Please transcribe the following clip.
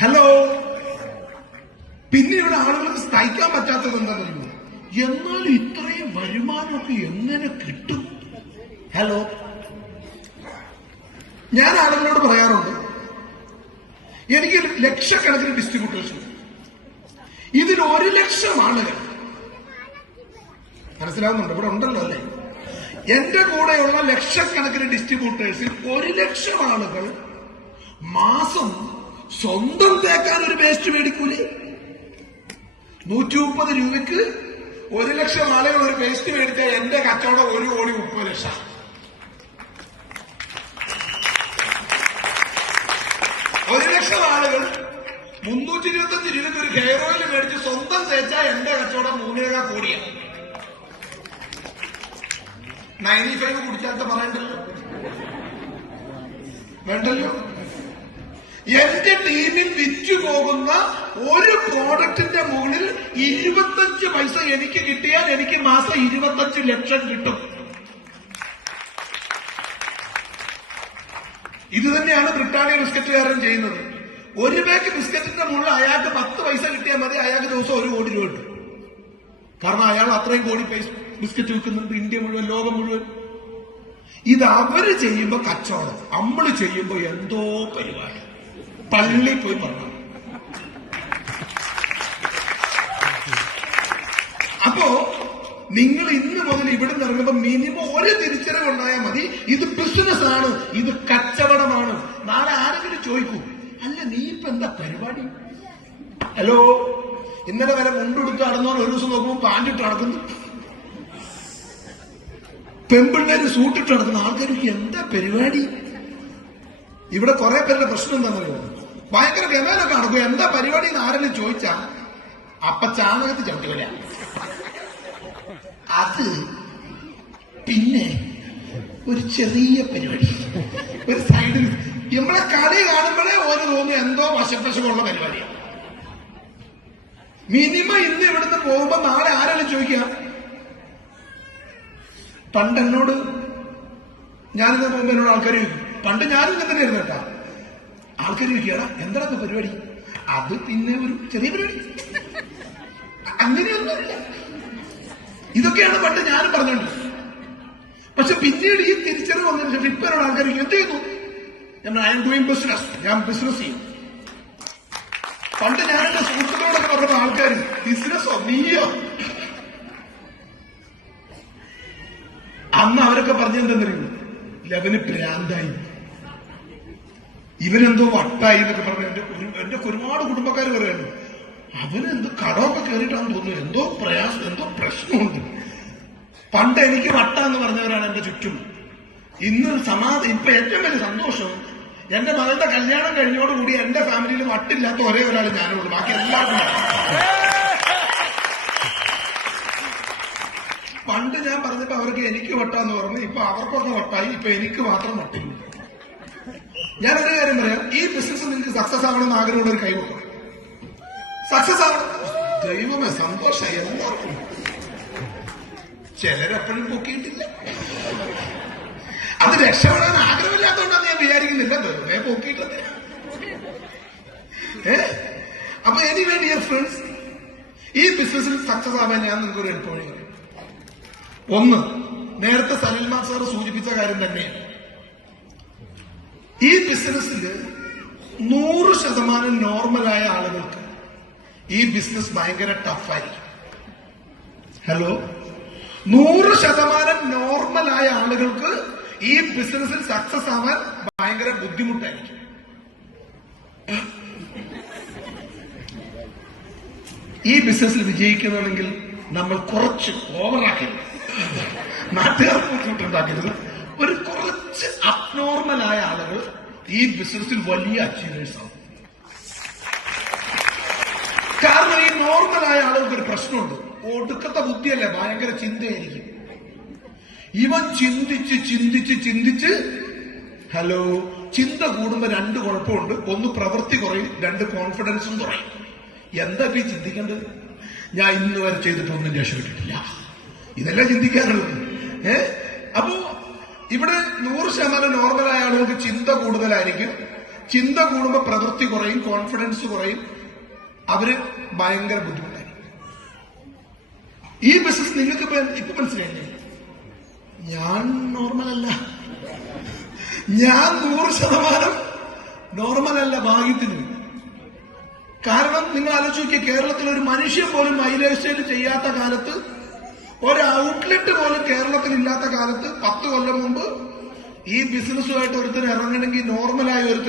Hello. പിന്നെ ഇവിടെ ആളുകൾക്ക് സഹിക്കാൻ പറ്റാത്തത് എന്താണെന്നറിയോ? എന്നാൽ ഇത്രയും വരുമാനമൊക്കെ എങ്ങനെ കിട്ടും? ഹലോ. ഞാൻ ആളുകളോട് പറയാറുണ്ട്, എനിക്ക് ലക്ഷക്കണക്കിന് ഡിസ്ട്രിബ്യൂട്ടേഴ്സ് ഉണ്ട്. ഇതിൽ 1,00,000 ആളുകൾ, മനസ്സിലാവുന്നുണ്ട്? ഇവിടെ ഉണ്ടല്ലോ അല്ലേ? എന്റെ കൂടെയുള്ള ലക്ഷക്കണക്കിന് ഡിസ്ട്രിബ്യൂട്ടേഴ്സിൽ 1,00,000 ആളുകൾ മാസം സ്വന്തം തേക്കാൻ ഒരു പേസ്റ്റ് മേടിക്കൂലേ? 130 രൂപയ്ക്ക് 1,00,000 ആളുകൾ ഒരു പേസ്റ്റ് മേടിച്ചാൽ എന്റെ കച്ചവടം 1,30,00,000. ഒരു ലക്ഷം ആളുകൾ 325 രൂപയ്ക്ക് ഒരു ഹെയർ ഓയിൽ മേടിച്ച് സ്വന്തം തേച്ചാൽ എന്റെ കച്ചവടം 3.5 കോടിയാണ്. 95 കുടിച്ചാത്ത പറയണ്ടല്ലോ, വേണ്ടല്ലോ. എന്റെ ടീമിൽ വിറ്റു പോകുന്ന ഒരു പ്രോഡക്റ്റിന്റെ മുകളിൽ 25 പൈസ എനിക്ക് കിട്ടിയാൽ എനിക്ക് മാസം 25 ലക്ഷം കിട്ടും. ഇത് തന്നെയാണ് ബ്രിട്ടാനിയ ബിസ്ക്കറ്റുകാരൻ ചെയ്യുന്നത്. ഒരു പാക്ക് ബിസ്ക്കറ്റിന്റെ മുകളിൽ അയാൾക്ക് 10 പൈസ കിട്ടിയാൽ മതി, അയാൾക്ക് ദിവസം 1 കോടി രൂപ കിട്ടും. കാരണം അയാൾ അത്രയും കോടി പൈസ ബിസ്ക്കറ്റ് വിൽക്കുന്നുണ്ട്, ഇന്ത്യ മുഴുവൻ, ലോകം മുഴുവൻ. ഇത് അവര് ചെയ്യുമ്പോ കച്ചവടം, നമ്മള് ചെയ്യുമ്പോ എന്തോ പരിപാടി. പള്ളി പോയി പറഞ്ഞു. അപ്പോ നിങ്ങൾ ഇന്ന് മുതൽ ഇവിടെ നിന്ന് ഇറങ്ങുമ്പോ മിനിമം ഒരു തിരിച്ചറിവ് ഉണ്ടായാൽ മതി. ഇത് ബിസിനസ് ആണ്, ഇത് കച്ചവടമാണ്. നാളെ ആരെങ്കിലും ചോദിക്കൂ, അല്ല നീ ഇപ്പൊ എന്താ പരിപാടി? ഹലോ. ഇന്നലെ വരെ മുണ്ടെടുത്ത് നടന്നോ, ഒരു ദിവസം നോക്കുമ്പോൾ പാൻറ്റിട്ട് നടക്കുന്നു. പെൺപിള്ളേര് സൂട്ടിട്ട് നടക്കുന്ന ആൾക്കാർക്ക് എന്താ പരിപാടി? ഇവിടെ കുറെ പേരുടെ പ്രശ്നം എന്താണെന്നറിയോ? ഭയങ്കര ഗമേലൊക്കെ നടക്കും. എന്താ പരിപാടി എന്ന് ആരെങ്കിലും ചോദിച്ചാ അപ്പ ചാണകത്തിൽ ചവിട്ടുകല. അത് പിന്നെ ഒരു ചെറിയ പരിപാടി, ഒരു സൈഡിൽ നമ്മളെ കളി കാണുമ്പോഴേ ഓരോ തോന്നുന്നു എന്തോ വശപ്പശമുള്ള പരിപാടിയാണ്. മിനിമം ഇന്ന് ഇവിടുന്ന് പോകുമ്പോ നാളെ ആരെങ്കിലും ചോദിക്കുക. പണ്ട് എന്നോട്, ഞാനിന്ന് പോകുമ്പോ എന്നോട് ആൾക്കാർ ചോദിക്കും, പണ്ട് ഞാനും ഇങ്ങനെ തന്നെയായിരുന്നു കേട്ടാ. ആൾക്കാർ ചോദിക്കുകയാണ് എന്താണ് പരിപാടി? അത് പിന്നെ ഒരു ചെറിയ പരിപാടി, അങ്ങനെയൊന്നുമില്ല. ഇതൊക്കെയാണ് പണ്ട് ഞാനും പറഞ്ഞോണ്ട്. പക്ഷെ പിന്നീട് ഈ തിരിച്ചറിവ് വന്നതിന് ശേഷം ഇപ്പൊ എന്നോട് ആൾക്കാർ എന്ത് ചെയ്യുന്നു? ഐ എം ഡൂയിങ് ബിസിനസ്, ഞാൻ ബിസിനസ് ചെയ്യും. പണ്ട് ഞാൻ എന്റെ സുഹൃത്തുക്കളോടൊക്കെ പറഞ്ഞ ആൾക്കാർ ബിസിനസ്സോ നീയോ? അന്ന് അവരൊക്കെ പറഞ്ഞെന്തെന്നറിയുമോ? ലവന് ഭ്രാന്തായി, ഇവനെന്തോ വട്ടായി എന്നൊക്കെ പറഞ്ഞു. എന്റെ ഒരുപാട് കുടുംബക്കാർ പറയുന്നു, അവനെന്തോ കടമൊക്കെ കയറിയിട്ടാണെന്ന് തോന്നുന്നു, എന്തോ പ്രയാസം, എന്തോ പ്രശ്നമുണ്ട്. പണ്ട് എനിക്ക് വട്ട എന്ന് പറഞ്ഞവരാണ് എന്റെ ചുറ്റും. ഇന്ന് ഇപ്പൊ ഏറ്റവും വലിയ സന്തോഷം, എന്റെ മകളുടെ കല്യാണം കഴിഞ്ഞോടുകൂടി എന്റെ ഫാമിലിയിൽ വട്ടില്ലാത്ത ഒരേ ഒരാൾ ഞാനുള്ളൂ, ബാക്കി എല്ലാവർക്കും. പണ്ട് ഞാൻ പറഞ്ഞപ്പോ അവർക്ക് എനിക്ക് വട്ടാന്ന് പറഞ്ഞു, ഇപ്പൊ അവർക്കൊക്കെ വട്ടായി, ഇപ്പൊ എനിക്ക് മാത്രം വട്ടില്ല. ഞാനൊരു കാര്യം പറയാം, ഈ ബിസിനസ് നിങ്ങൾക്ക് സക്സസ് ആവണമെന്ന് ആഗ്രഹമുള്ള ഒരു കൈവക്കും. സക്സസ് ആവണം, ദൈവമേ സന്തോഷമായി എല്ലാവർക്കും. ചിലരെപ്പോഴും പൊക്കിയിട്ടില്ല, അത് രക്ഷപ്പെടാൻ ആഗ്രഹമില്ലാത്തതുകൊണ്ടാണ് ഞാൻ വിചാരിക്കുന്നില്ല, വെറുതെ പൊക്കിയിട്ടത്. അപ്പൊ എനിവേ ഡിയർ ഫ്രണ്ട്സ്, ഈ ബിസിനസ്സിൽ സക്സസ് ആവാൻ ഞാൻ നിങ്ങൾക്കൊരു എളുപ്പവഴി പറയും. ഒന്ന്, നേരത്തെ സലിൽമാൻ സാർ സൂചിപ്പിച്ച കാര്യം തന്നെയാണ്. ഈ ബിസിനസ്സിൽ 100% നോർമലായ ആളുകൾക്ക് ഈ ബിസിനസ് ഭയങ്കര ടഫായിരിക്കും. ഹലോ. 100% നോർമലായ ആളുകൾക്ക് ഈ ബിസിനസ്സിൽ സക്സസ് ആവാൻ ഭയങ്കര ബുദ്ധിമുട്ടായിരിക്കും. ഈ ബിസിനസ്സിൽ വിജയിക്കണമെങ്കിൽ നമ്മൾ കുറച്ച് ഓവറാക്കരുത്, നാട്ടുകാർക്ക് ബുദ്ധിമുട്ടുണ്ടാക്കരുത്. ഒരു കുറച്ച് അബ്നോർമലായ ആളുകൾ ഈ ബിസിനസ്സിൽ വലിയ അച്ചീവേഴ്സ് ആവും. കാരണം ഈ നോർമലായ ആളുകൾക്ക് ഒരു പ്രശ്നമുണ്ട്, ഒടുക്കത്തെ ബുദ്ധിയല്ലേ, ഭയങ്കര ചിന്തയായിരിക്കും. ഇവൻ ചിന്തിച്ച് ചിന്തിച്ച് ചിന്തിച്ച്, ഹലോ, ചിന്ത കൂടുമ്പോ 2 കുഴപ്പമുണ്ട്. ഒന്ന് പ്രവൃത്തി കുറയും, 2 കോൺഫിഡൻസും കുറയും. എന്താ ഈ ചിന്തിക്കേണ്ടത്? ഞാൻ ഇന്ന് വരെ ചെയ്തിട്ടൊന്നും രക്ഷപ്പെട്ടിട്ടില്ല, ഇതെല്ലാം ചിന്തിക്കാറുള്ളത്. അപ്പോ ഇവിടെ 100% നോർമലായ ആളുകൾക്ക് ചിന്ത കൂടുതലായിരിക്കും. ചിന്ത കൂടുമ്പോ പ്രവൃത്തി കുറയും, കോൺഫിഡൻസ് കുറയും, അവര് ഭയങ്കര ബുദ്ധിമുട്ടായി. ഈ ബിസിനസ് നിങ്ങൾക്ക് ഇപ്പൊ മനസ്സിലായില്ലേ? ഞാൻ നോർമലല്ല, ഞാൻ 100% നോർമലല്ല ഭാഗ്യത്തിന്. കാരണം നിങ്ങൾ ആലോചിച്ച് നോക്കിയ, കേരളത്തിൽ ഒരു മനുഷ്യൻ പോലും മൈലേജ് സെയിൽ ചെയ്യാത്ത കാലത്ത്, ഒരു ഔട്ട്ലെറ്റ് പോലും കേരളത്തിൽ ഇല്ലാത്ത കാലത്ത് 10 കൊല്ലം മുമ്പ് ഈ ബിസിനസ്സുമായിട്ട് ഒരുത്തർ ഇറങ്ങണമെങ്കിൽ നോർമലായ ഒരുത്തർ